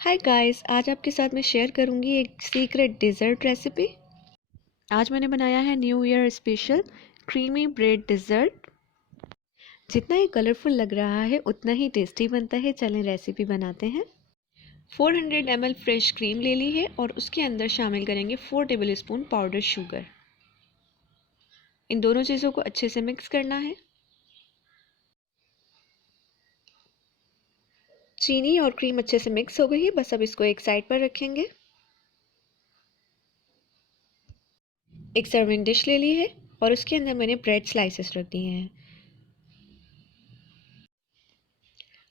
Hi guys, आज आपके साथ मैं शेयर करूंगी एक सीक्रेट डिज़र्ट रेसिपी। आज मैंने बनाया है new year special creamy bread dessert. जितना ही कलरफुल लग रहा है उतना ही टेस्टी बनता है। चलें रेसिपी बनाते हैं। 400 ml फ्रेश क्रीम ले ली है और उसके अंदर शामिल करेंगे 4 टेबलस्पून पाउडर शुगर। इन दोनों चीज़ों को अच्छे से मिक्स करना है। चीनी और क्रीम अच्छे से मिक्स हो गई है, बस अब इसको एक साइड पर रखेंगे। एक सर्विंग डिश ले ली है और उसके अंदर मैंने ब्रेड स्लाइसेस रख दिए हैं।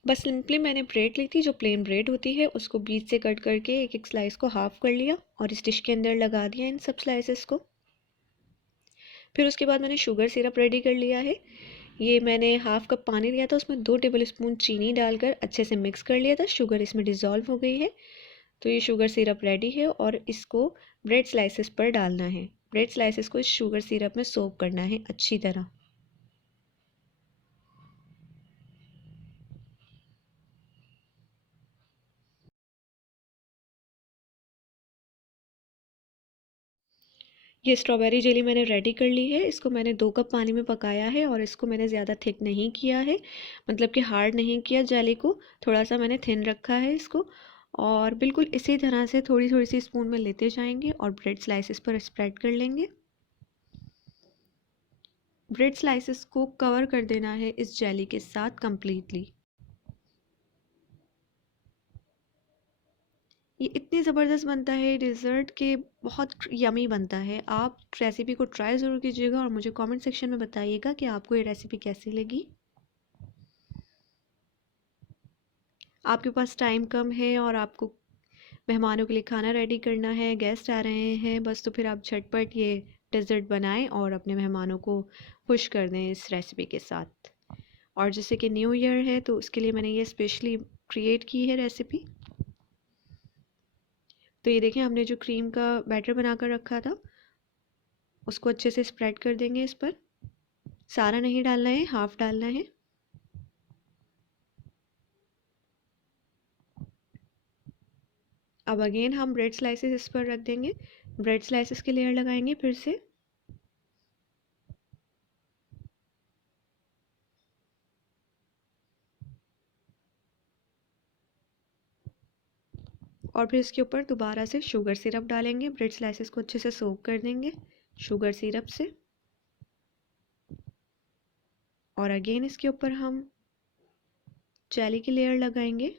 बस सिंपली मैंने ब्रेड ली थी, जो प्लेन ब्रेड होती है, उसको बीच से कट करके एक एक स्लाइस को हाफ कर लिया और इस डिश के अंदर लगा दिया इन सब स्लाइसेस को। फिर उसके बाद मैंने शुगर सिरप रेडी कर लिया है। ये मैंने हाफ कप पानी लिया था, उसमें 2 टेबलस्पून चीनी डालकर अच्छे से मिक्स कर लिया था। शुगर इसमें डिज़ोल्व हो गई है। तो ये शुगर सिरप रेडी है और इसको ब्रेड स्लाइसेस पर डालना है। ब्रेड स्लाइसेस को इस शुगर सिरप में सोक करना है अच्छी तरह। ये स्ट्रॉबेरी जेली मैंने रेडी कर ली है। इसको मैंने 2 कप पानी में पकाया है और इसको मैंने ज़्यादा थिक नहीं किया है, मतलब कि हार्ड नहीं किया जेली को, थोड़ा सा मैंने थिन रखा है इसको। और बिल्कुल इसी तरह से थोड़ी थोड़ी सी स्पून में लेते जाएंगे और ब्रेड स्लाइसेस पर स्प्रेड कर लेंगे। ब्रेड स्लाइसेस को कवर कर देना है इस जेली के साथ कंप्लीटली। ये इतनी ज़बरदस्त बनता है डिज़र्ट के, बहुत यमी बनता है। आप रेसिपी को ट्राई ज़रूर कीजिएगा और मुझे कमेंट सेक्शन में बताइएगा कि आपको ये रेसिपी कैसी लगी। आपके पास टाइम कम है और आपको मेहमानों के लिए खाना रेडी करना है, गेस्ट आ रहे हैं बस, तो फिर आप झटपट ये डेज़र्ट बनाएं और अपने मेहमानों को खुश कर दें इस रेसिपी के साथ। और जैसे कि न्यू ईयर है तो उसके लिए मैंने ये स्पेशली क्रिएट की है रेसिपी। तो ये देखें, हमने जो क्रीम का बैटर बना कर रखा था उसको अच्छे से स्प्रेड कर देंगे इस पर। सारा नहीं डालना है, हाफ डालना है। अब अगेन हम ब्रेड स्लाइसेस इस पर रख देंगे। ब्रेड स्लाइसेस की लेयर लगाएंगे फिर से। और फिर इसके ऊपर दोबारा से शुगर सिरप डालेंगे। ब्रेड स्लाइसेस को अच्छे से सोक कर देंगे शुगर सिरप से। और अगेन इसके ऊपर हम जेली की लेयर लगाएंगे।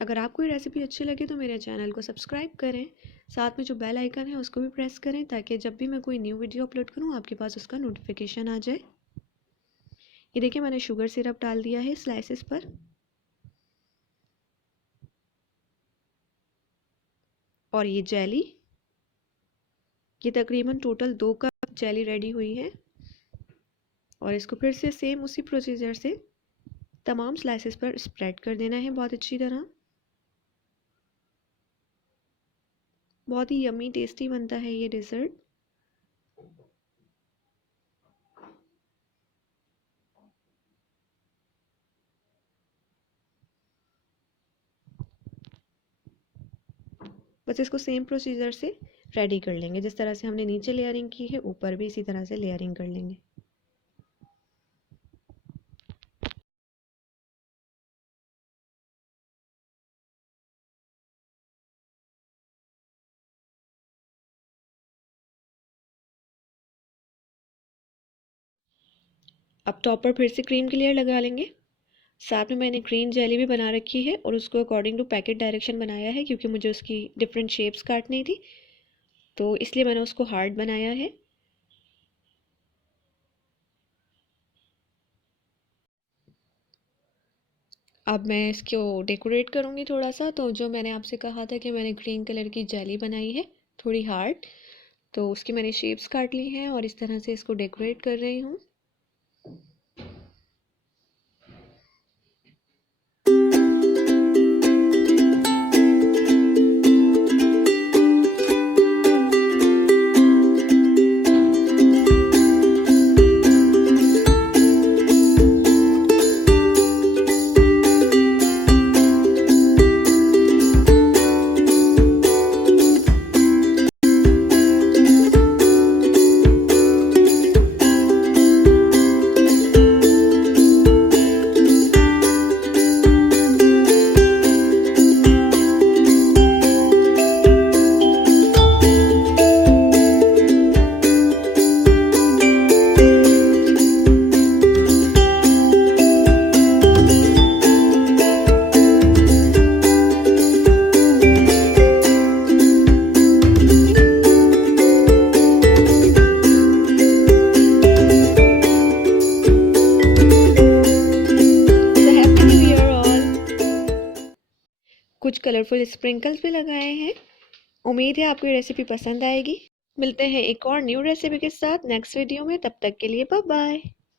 अगर आपको ये रेसिपी अच्छी लगे तो मेरे चैनल को सब्सक्राइब करें। साथ में जो बेल आइकन है उसको भी प्रेस करें ताकि जब भी मैं कोई न्यू वीडियो अपलोड करूं आपके पास उसका नोटिफिकेशन आ जाए। ये देखिए, मैंने शुगर सिरप डाल दिया है स्लाइसेस पर। और ये जेली, ये तकरीबन टोटल 2 कप जेली रेडी हुई है। और इसको फिर से सेम उसी प्रोसीजर से तमाम स्लाइसेस पर स्प्रेड कर देना है बहुत अच्छी तरह। बहुत ही यमी टेस्टी बनता है ये डिज़र्ट। बस इसको सेम प्रोसीजर से रेडी कर लेंगे। जिस तरह से हमने नीचे लेयरिंग की है ऊपर भी इसी तरह से लेयरिंग कर लेंगे। अब टॉप पर फिर से क्रीम की लेयर लगा लेंगे। साथ में मैंने ग्रीन जेली भी बना रखी है और उसको अकॉर्डिंग टू पैकेट डायरेक्शन बनाया है, क्योंकि मुझे उसकी डिफरेंट शेप्स काटनी थी तो इसलिए मैंने उसको हार्ड बनाया है। अब मैं इसको डेकोरेट करूँगी थोड़ा सा। तो जो मैंने आपसे कहा था कि मैंने ग्रीन कलर की जेली बनाई है थोड़ी हार्ड, तो उसकी मैंने शेप्स काट ली हैं और इस तरह से इसको डेकोरेट कर रही हूँ। कुछ कलरफुल स्प्रिंकल्स भी लगाए हैं। उम्मीद है आपको ये रेसिपी पसंद आएगी। मिलते हैं एक और न्यू रेसिपी के साथ नेक्स्ट वीडियो में, तब तक के लिए बाय बाय।